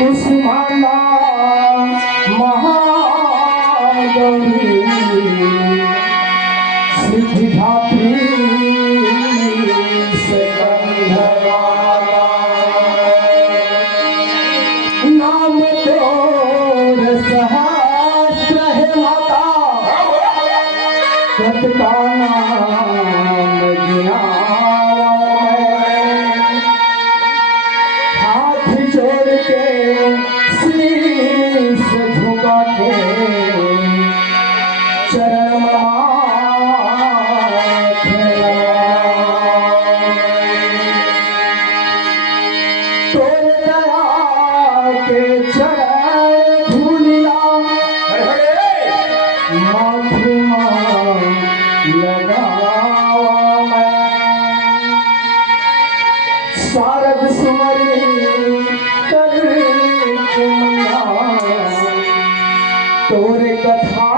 कुसुमाला महागौरी सिद्धिधात्री सिकंदराला नाम तोर सहस्र है माता सतका नाम गिनारा हाथ जोड़ के शीश झुका के चरण तोर दया के चरण धूलिया माथुमा लगावा मैं शारद सुमरी करके मैया तोरे कथा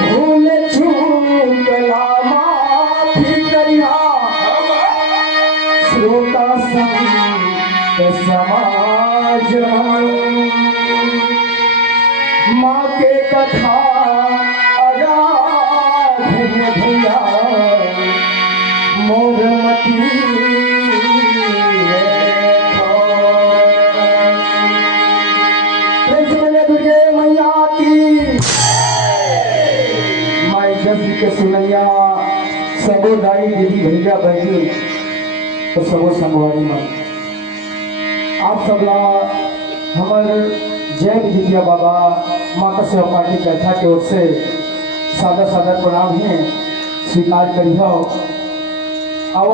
भूल चूक ला माफी करिया श्रोता संत समाज माँ के कथा भैया मोरमती दुर्गे मैया की माई जब के सुनैया सबो दाई दीदी भैया बहनी तो सबो संगवारी माँ आप सबला हमर जय विद्या बाबा माता सेवा पार्टी कथा की ओर से सादा सादा प्रणाम है स्वीकार करी हो। अब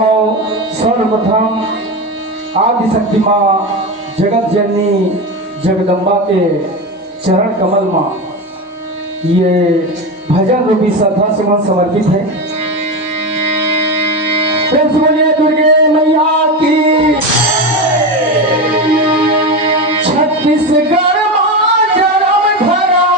सर्वप्रथम आदि शक्ति माँ जगत जननी जगदम्बा के चरण कमल माँ ये भजन रूपी श्रद्धा सुमन समर्पित है। बोलिए दुर्गे मैया की छत्तीसगढ़ माँ जन्म धरा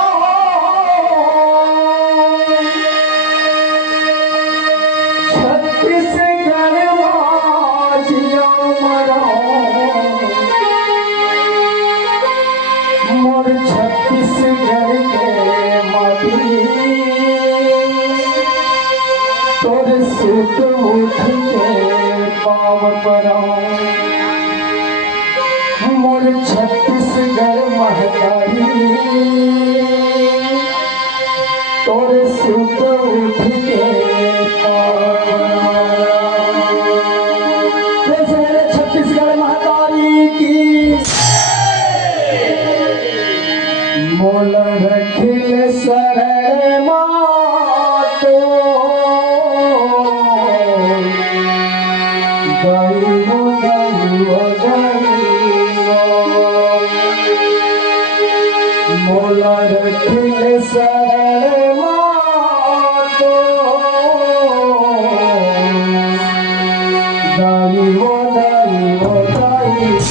और सुत उठ के छत्तीसगढ़ महाकाली की मोल रखिल शरण मातो गईवो गईवो गईवो मोल रखिल शरण मातो गईवो गईवो गईवो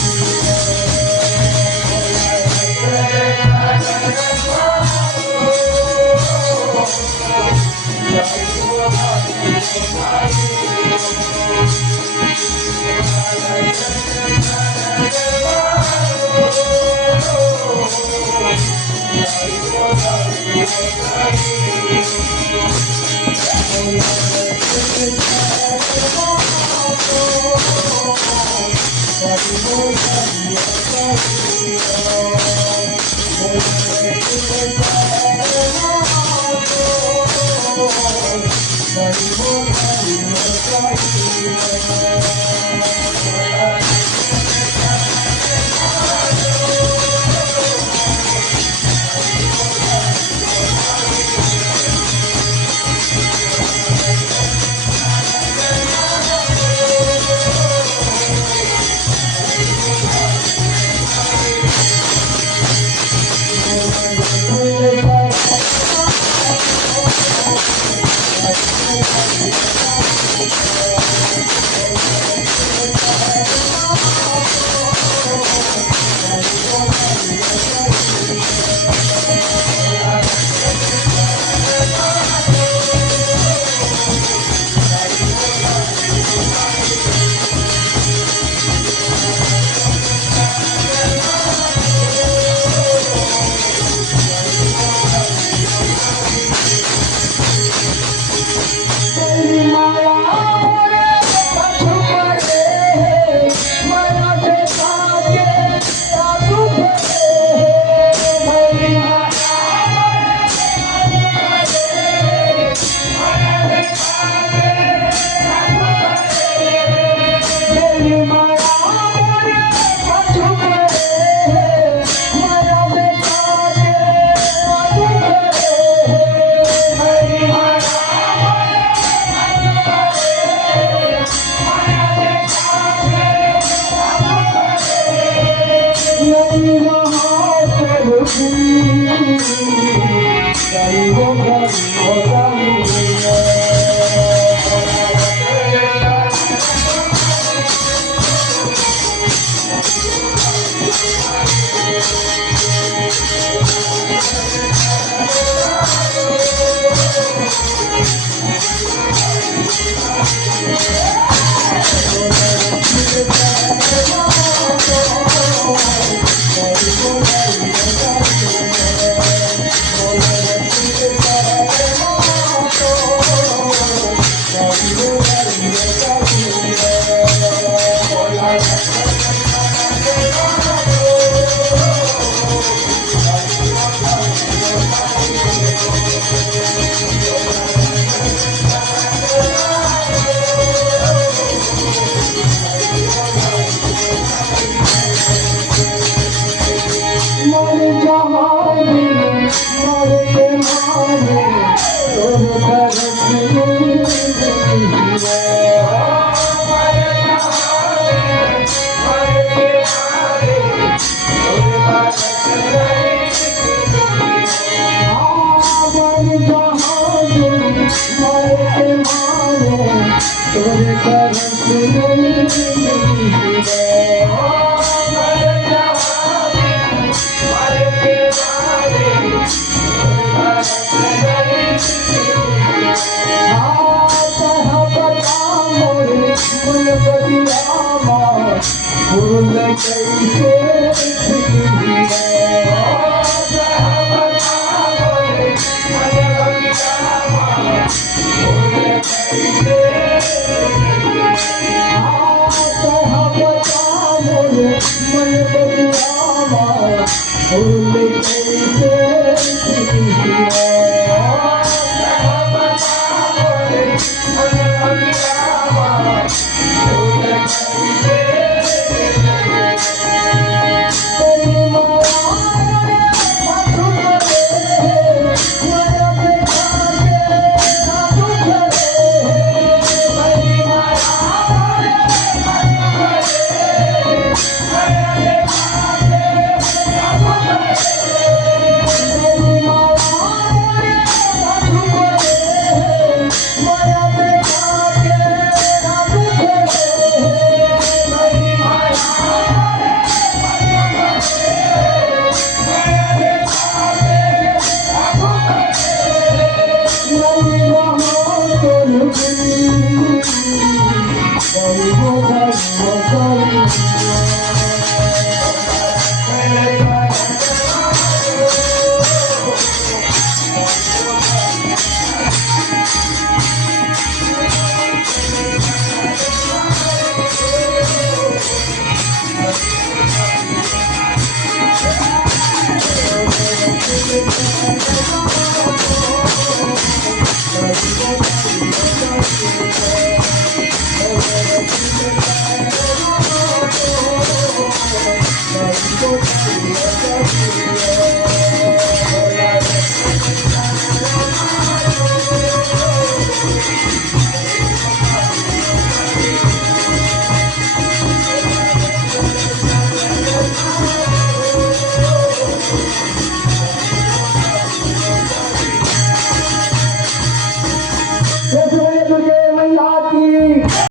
कैसे